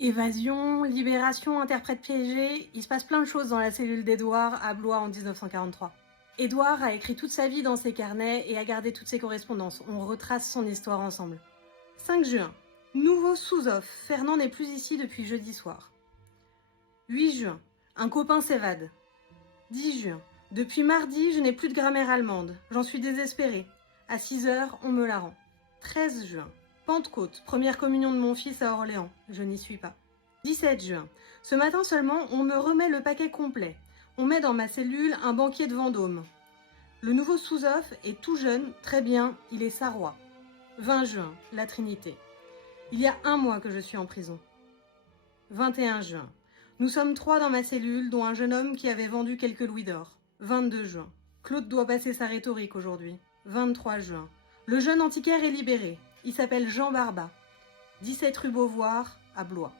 Évasion, libération, interprète piégé, il se passe plein de choses dans la cellule d'Édouard à Blois en 1943. Édouard a écrit toute sa vie dans ses carnets et a gardé toutes ses correspondances. On retrace son histoire ensemble. 5 juin. Nouveau sous-off. Fernand n'est plus ici depuis jeudi soir. 8 juin. Un copain s'évade. 10 juin. Depuis mardi, je n'ai plus de grammaire allemande. J'en suis désespérée. À 6 heures, on me la rend. 13 juin. Pentecôte, première communion de mon fils à Orléans. Je n'y suis pas. 17 juin. Ce matin seulement, on me remet le paquet complet. On met dans ma cellule un banquier de Vendôme. Le nouveau sous-off est tout jeune, très bien, il est sarrois. 20 juin, la Trinité. Il y a 1 mois que je suis en prison. 21 juin. Nous sommes 3 dans ma cellule, dont un jeune homme qui avait vendu quelques louis d'or. 22 juin. Claude doit passer sa rhétorique aujourd'hui. 23 juin. Le jeune antiquaire est libéré. Il s'appelle Jean Barba. 17 rue Beauvoir, à Blois.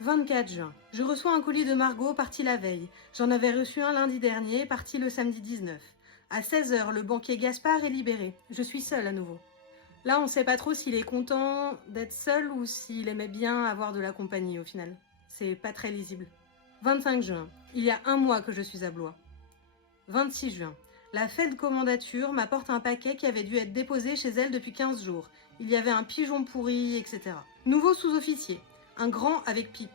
24 juin. Je reçois un colis de Margot parti la veille. J'en avais reçu un lundi dernier, parti le samedi 19. À 16 heures, le banquier Gaspard est libéré. Je suis seule à nouveau. Là, on ne sait pas trop s'il est content d'être seul ou s'il aimait bien avoir de la compagnie au final. C'est pas très lisible. 25 juin. Il y a 1 mois que je suis à Blois. 26 juin. La fée de commandature m'apporte un paquet qui avait dû être déposé chez elle depuis 15 jours. Il y avait un pigeon pourri, etc. Nouveau sous-officier. Un grand avec pipe.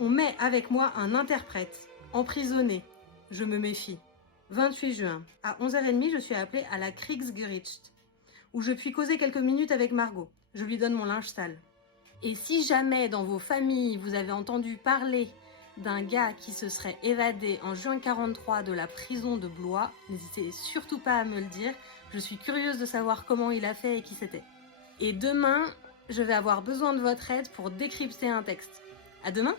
On met avec moi un interprète. Emprisonné. Je me méfie. 28 juin. À 11h30, je suis appelée à la Kriegsgericht, où je puis causer quelques minutes avec Margot. Je lui donne mon linge sale. Et si jamais dans vos familles vous avez entendu parler d'un gars qui se serait évadé en juin 43 de la prison de Blois, n'hésitez surtout pas à me le dire. Je suis curieuse de savoir comment il a fait et qui c'était. Et demain, je vais avoir besoin de votre aide pour décrypter un texte. À demain!